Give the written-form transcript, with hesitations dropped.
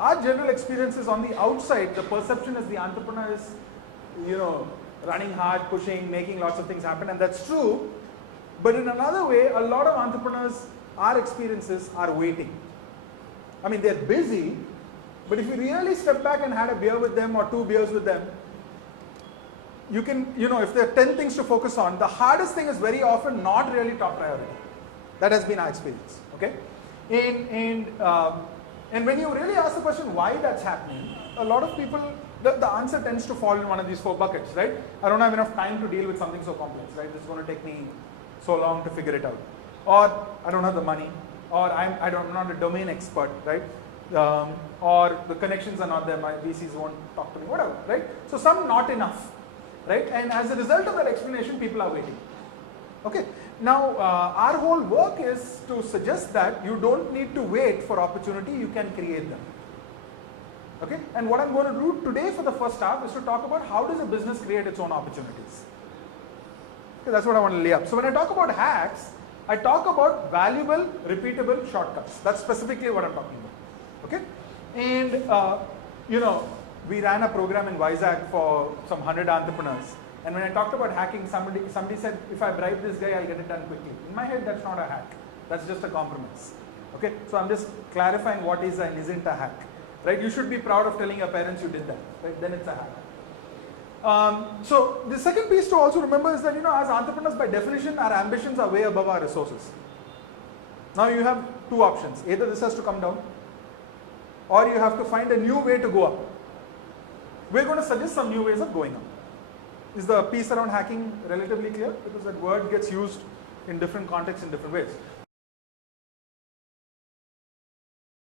our general experience is on the outside, the perception is the entrepreneur is, running hard, pushing, making lots of things happen, and that's true. But in another way, a lot of entrepreneurs, our experiences are waiting. I mean, they're busy, but if you really step back and had a beer with them or 2 beers with them, you can, if there are 10 things to focus on, the hardest thing is very often not really top priority. That has been our experience, okay? And when you really ask the question why that's happening, a lot of people, the answer tends to fall in one of these 4 buckets, right? I don't have enough time to deal with something so complex, right? It's going to take me so long to figure it out. Or I don't have the money, or I'm not a domain expert, right? Or the connections are not there, my VCs won't talk to me, whatever, right? So some not enough, right? And as a result of that explanation, people are waiting. Okay, now our whole work is to suggest that you don't need to wait for opportunity, you can create them. Okay, and what I'm going to do today for the first half is to talk about how does a business create its own opportunities. Okay, that's what I want to lay up. So when I talk about hacks, I talk about valuable, repeatable shortcuts. That's specifically what I'm talking about. Okay, and we ran a program in Vizag for some 100 entrepreneurs. And when I talked about hacking, somebody said, if I bribe this guy, I'll get it done quickly. In my head, that's not a hack. That's just a compromise. Okay, so I'm just clarifying what is and isn't a hack. Right? You should be proud of telling your parents you did that. Right? Then it's a hack. So the second piece to also remember is that, as entrepreneurs, by definition, our ambitions are way above our resources. Now you have 2 options. Either this has to come down, or you have to find a new way to go up. We're going to suggest some new ways of going up. Is the piece around hacking relatively clear? Because that word gets used in different contexts in different ways.